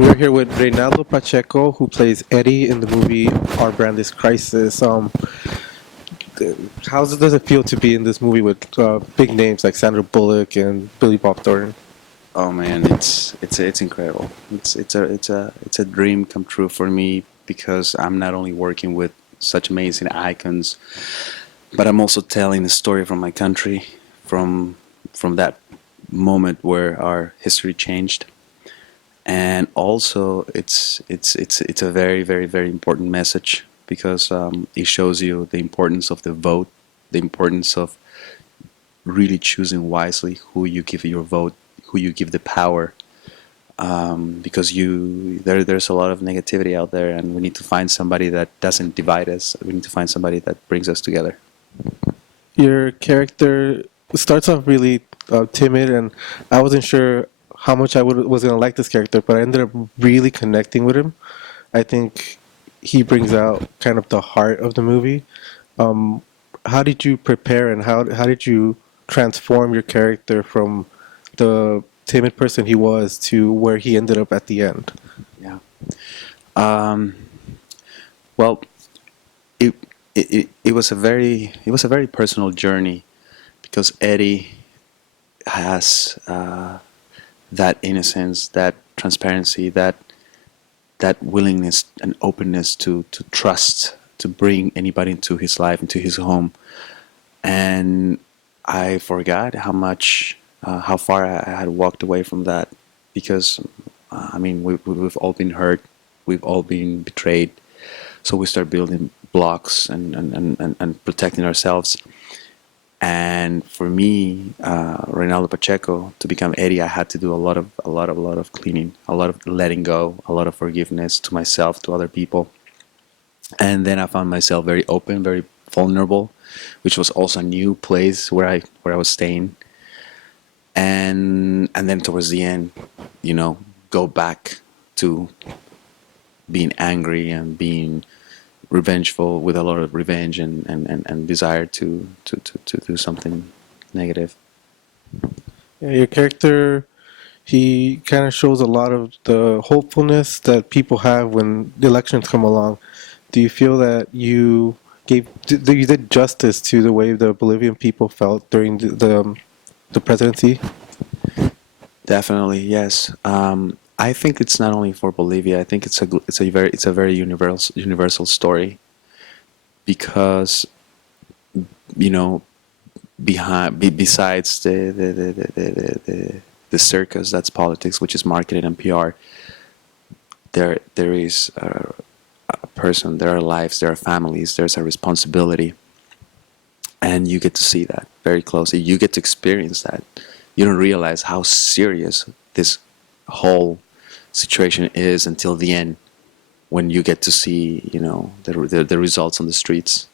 We're here with Reynaldo Pacheco, who plays Eddie in the movie Our Brand is Crisis. How does it feel to be in this movie with big names like Sandra Bullock and Billy Bob Thornton? Oh man, it's incredible. It's a dream come true for me because I'm not only working with such amazing icons, but I'm also telling the story from my country, from from that moment where our history changed, and also it's a very important message because it shows you the importance of the vote, the importance of really choosing wisely who you give your vote, who you give the power, because there's a lot of negativity out there, and we need to find somebody that doesn't divide us. We need to find somebody that brings us together. Your character starts off really timid, and I wasn't sure how much was going to like this character, but I ended up really connecting with him. I think he brings out kind of the heart of the movie. Um, how did you prepare, and how did you transform your character from the timid person he was to where he ended up at the end? Yeah. Um, well, it, it was a very personal journey because Eddie has that innocence, that transparency, that willingness and openness to trust, to bring anybody into his life, into his home. And I forgot how far I had walked away from that because, I mean, we've all been hurt, we've all been betrayed. So we start building blocks and protecting ourselves. And for me, Reynaldo Pacheco, to become Eddie, I had to do a lot of cleaning, a lot of letting go, a lot of forgiveness to myself, to other people. And then I found myself very open, very vulnerable, which was also a new place where I was staying. And then towards the end, go back to being angry and being revengeful with a lot of revenge and desire to do something negative. Yeah, your character, he kind of shows a lot of the hopefulness that people have when the elections come along. Do you feel that you did justice to the way the Bolivian people felt during the presidency? Definitely, yes. I think it's not only for Bolivia. I think it's a very universal story because you know besides the circus that's politics, which is marketing and PR. There is a person. There are lives. There are families. There's a responsibility, and you get to see that very closely. You get to experience that. You don't realize how serious this whole situation is until the end when you get to see, the results on the streets.